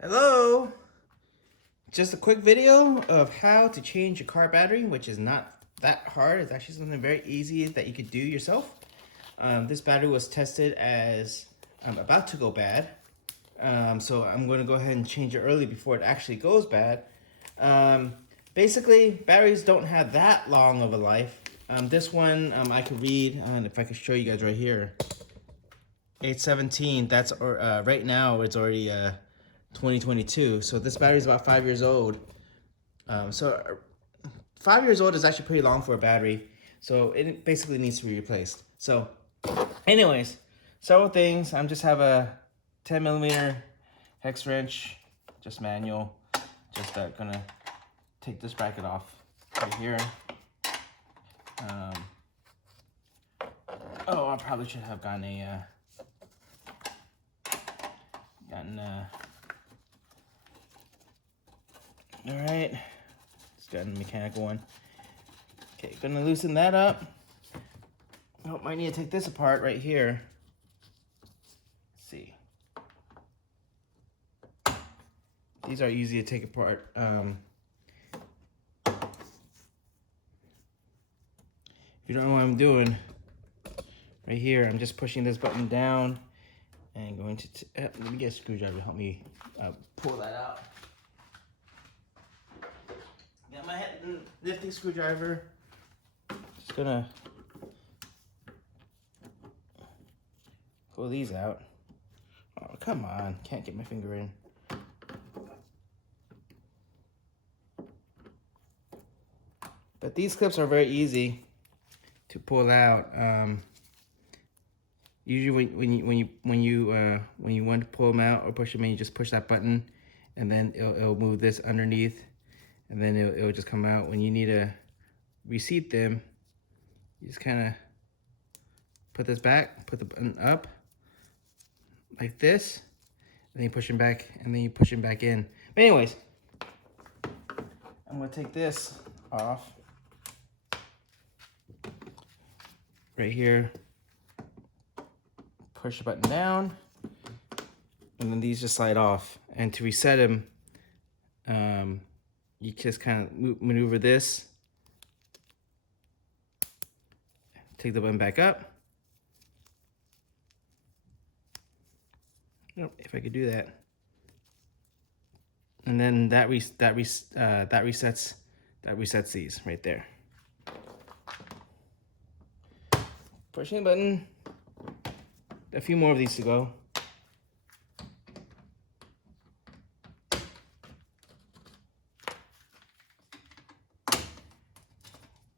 Hello! Just a quick video of how to change your car battery, which is not that hard. It's actually something very easy that you could do yourself. This battery was tested as about to go bad. So I'm going to go ahead and change it early before it actually goes bad. Basically, batteries don't have that long of a life. This one I could read, if I could show you guys right here. 817, that's right now it's already 2022, so this battery is about 5 years old. 5 years old is actually pretty long for a battery, so it basically needs to be replaced. So anyways, several things. I just have a 10 millimeter hex wrench, just manual. Just gonna take this bracket off right here. I probably should have gotten all right, just got a mechanical one. Okay, gonna loosen that up. Oh, might need to take this apart right here. Let's see. These are easy to take apart. If you don't know what I'm doing, right here, I'm just pushing this button down and going to, let me get a screwdriver to help me pull that out. Got my nifty screwdriver. Just gonna pull these out. Oh, come on, can't get my finger in. But these clips are very easy to pull out. Usually when you want to pull them out or push them in, you just push that button, and then it'll move this underneath, and then it'll just come out. When you need to reseat them, you just kind of put this back, put the button up like this, and then you push them back, and then you push them back in. But anyways, I'm gonna take this off right here. Push the button down, and then these just slide off. And to reset them, you just kind of maneuver this, take the button back up. If I could do that, and then that resets these right there. Pushing the button. A few more of these to go.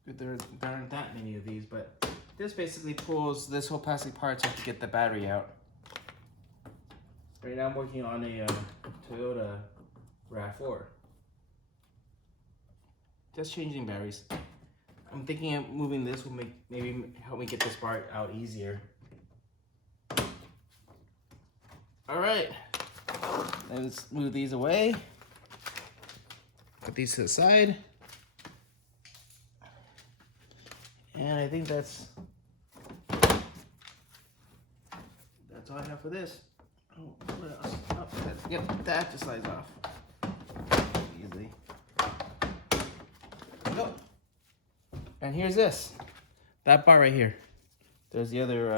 There aren't that many of these, but this basically pulls this whole plastic part to get the battery out. Right now I'm working on a Toyota RAV4. Just changing batteries. I'm thinking of moving this will maybe help me get this part out easier. All right, let's move these away. Put these to the side. And I think that's all I have for this. Oh, what else? Oh, yep, that just slides off easily. Go. And here's this. That bar right here. There's the other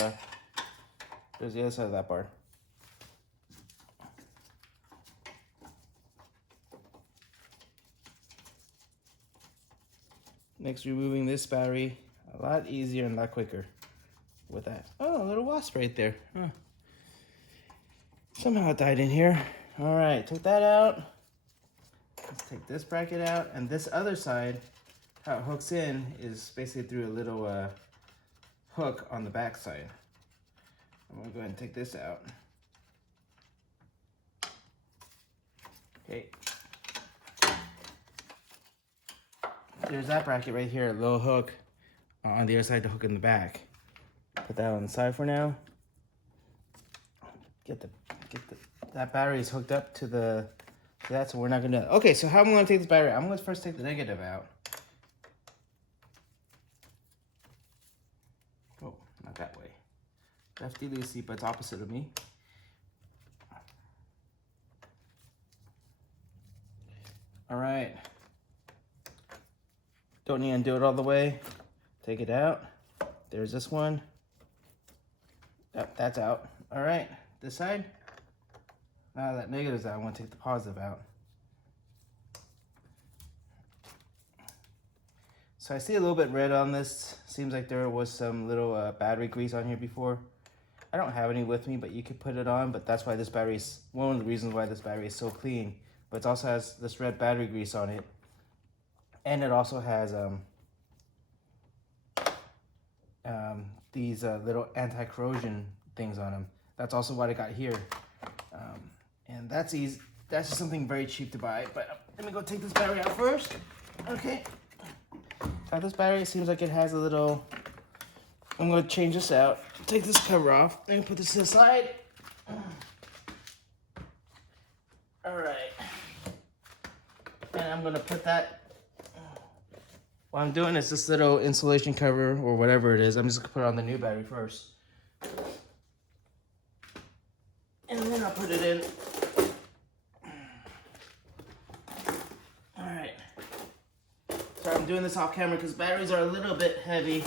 side of that bar. Next, removing this battery, a lot easier and a lot quicker with that. Oh, a little wasp right there. Huh. Somehow it died in here. All right, took that out. Let's take this bracket out, and this other side, how it hooks in is basically through a little hook on the back side. I'm gonna go ahead and take this out. Okay. There's that bracket right here, a little hook on the other side to hook in the back. Put that on the side for now. That battery is hooked up to that, so we're not gonna. Okay, so how am I gonna take this battery? I'm gonna first take the negative out. Oh, not that way. Lefty loosey, but it's opposite of me. All right. Don't need to undo it all the way. Take it out. There's this one. Yep, that's out. All right, this side. Now that negative's out, I want to take the positive out. So I see a little bit red on this. Seems like there was some little battery grease on here before. I don't have any with me, but you could put it on, but that's why this battery is, one of the reasons why this battery is so clean. But it also has this red battery grease on it. And it also has these little anti-corrosion things on them. That's also what I got here. And that's easy. That's just something very cheap to buy. But let me go take this battery out first. Okay. Now this battery seems like it has a little, I'm going to change this out. Take this cover off. Let me put this to the side. All right. And I'm going to put that, what I'm doing is this little insulation cover or whatever it is. I'm just going to put it on the new battery first. And then I'll put it in. All right. So I'm doing this off camera because batteries are a little bit heavy.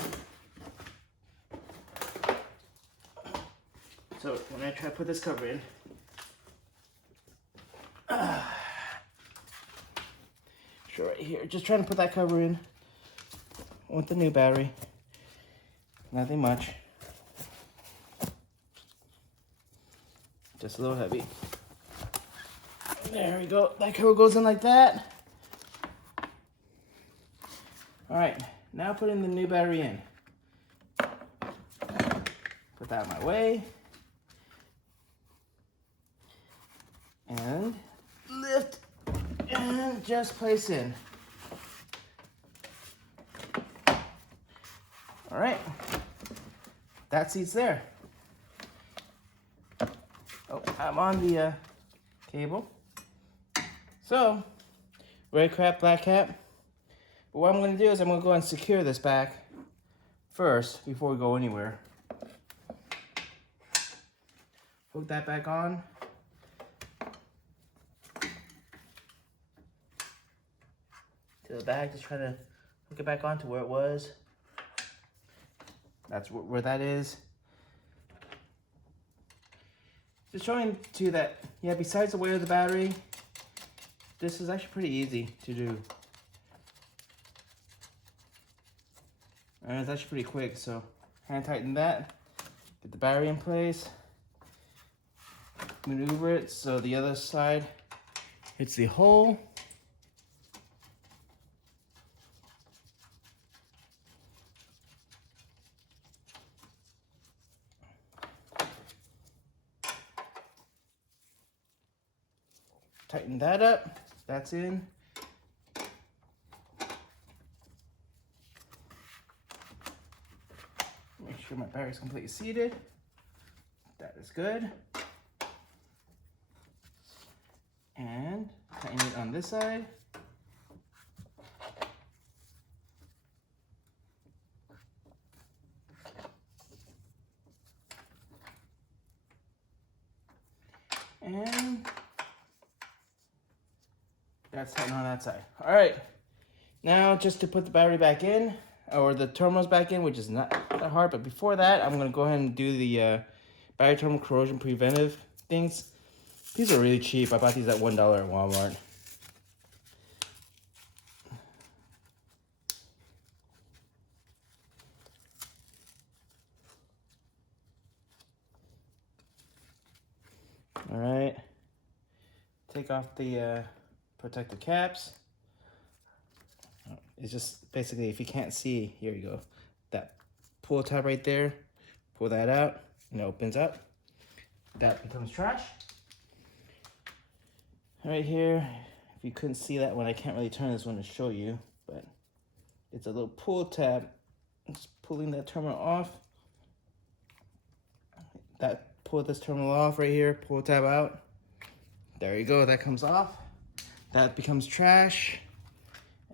So when I try to put this cover in, sure, right here, just trying to put that cover in with the new battery. Nothing much. Just a little heavy. There we go. That cover goes in like that. All right, now putting the new battery in. Put that out of my way. And lift and just place in. All right, that seat's there. Oh, I'm on the cable. So, red cap, black cap. But what I'm going to do is I'm going to go and secure this back first before we go anywhere. Hook that back on. To the back, just try to hook it back on to where it was. That's where that is. Just showing to you that, yeah, besides the weight of the battery, this is actually pretty easy to do. And it's actually pretty quick, so hand tighten that, get the battery in place, maneuver it so the other side hits the hole. Tighten that up, that's in. Make sure my battery's completely seated. That is good. And tighten it on this side. And that's tightened on that side. All right, now just to put the battery back in, or the terminals back in, which is not that hard, but before that, I'm gonna go ahead and do the battery terminal corrosion preventive things. These are really cheap. I bought these at $1 at Walmart. All right, take off the protective caps. It's just basically, if you can't see, here you go. That pull tab right there, pull that out and it opens up. That becomes trash. Right here, if you couldn't see that one, I can't really turn this one to show you, but it's a little pull tab. Just pulling that terminal off. Pull this terminal off right here, pull tab out. There you go, that comes off. That becomes trash.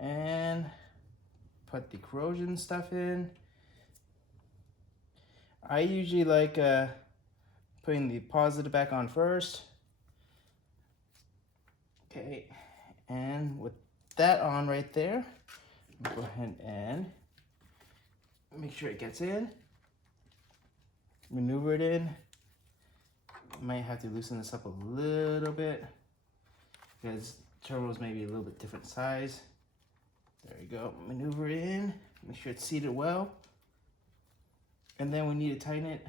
And put the corrosion stuff in. I usually like putting the positive back on first. Okay, And with that on right there, go ahead and make sure it gets in. Maneuver it in. Might have to loosen this up a little bit because terminals may be a little bit different size. There you go. Maneuver it in. Make sure it's seated well. And then we need to tighten it.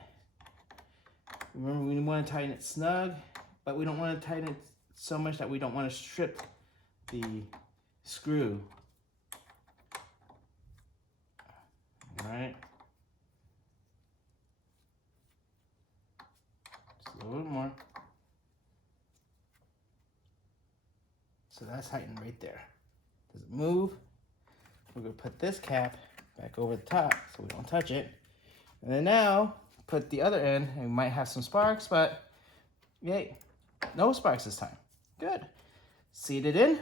Remember, we want to tighten it snug, but we don't want to tighten it so much that we don't want to strip the screw. All right. Just a little bit more. So that's tightened right there. Does it move? We're going to put this cap back over the top so we don't touch it. And then now, put the other end, and we might have some sparks, but yay, no sparks this time. Good. Seat it in.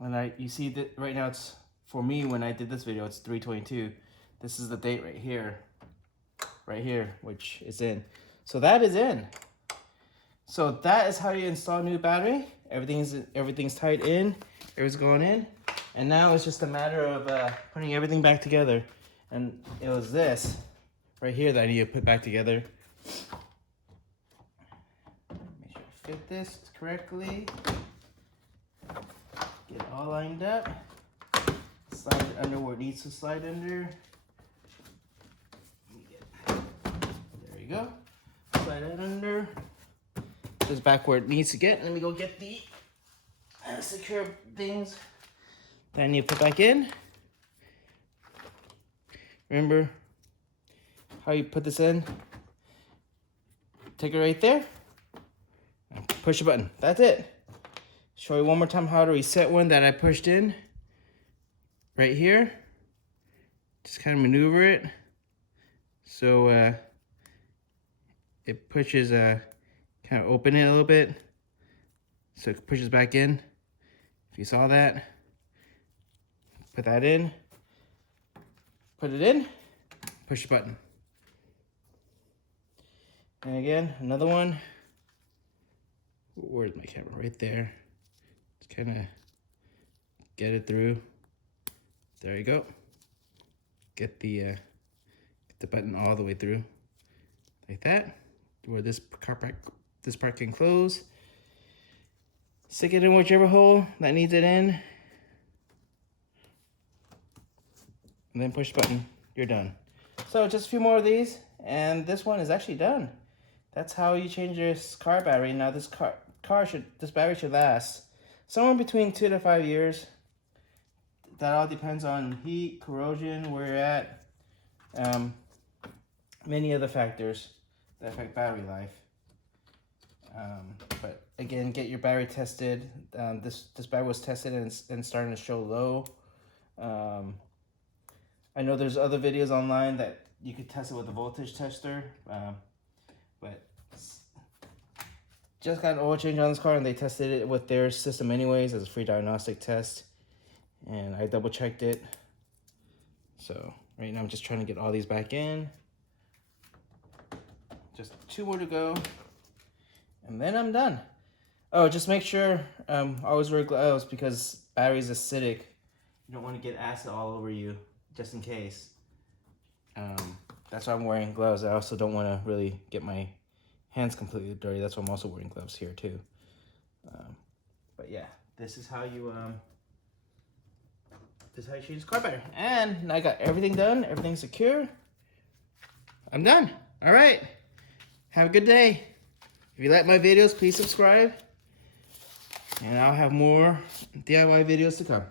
And you see that right now it's, for me, when I did this video, it's 3/22. This is the date right here, which is in. So that is in. So that is how you install a new battery. Everything's tied in, everything's going in. And now it's just a matter of putting everything back together. And it was this right here that I need to put back together. Make sure I fit this correctly. Get it all lined up. Slide it under where it needs to slide under. There you go. Slide that under. Just back where it needs to get. Let me go get the secure things that I need to put back in. Remember how you put this in? Take it right there and push a button. That's it. Show you one more time how to reset one that I pushed in right here. Just kind of maneuver it so it pushes kind of open it a little bit so it pushes back in. If you saw that, put that in, put it in, push the button. And again, another one. Where's my camera? Right there. Just kind of get it through. There you go. Get the button all the way through, like that. Where this part can close. Stick it in whichever hole that needs it in, and then push the button. You're done. So just a few more of these, and this one is actually done. That's how you change your car battery. Now this battery should last somewhere between 2 to 5 years. That all depends on heat, corrosion, where you're at, many other factors that affect battery life. But again, get your battery tested. This battery was tested and starting to show low. I know there's other videos online that you could test it with a voltage tester, but just got an oil change on this car and they tested it with their system anyways as a free diagnostic test, and I double checked it. So right now I'm just trying to get all these back in. Just 2 more to go, and then I'm done. Oh, just make sure, always wear gloves because battery is acidic. You don't want to get acid all over you, just in case. That's why I'm wearing gloves. I also don't want to really get my hands completely dirty. That's why I'm also wearing gloves here too. But yeah, this is how you change this car battery. And I got everything done. Everything's secure. I'm done. All right. Have a good day. If you like my videos, please subscribe. And I'll have more DIY videos to come.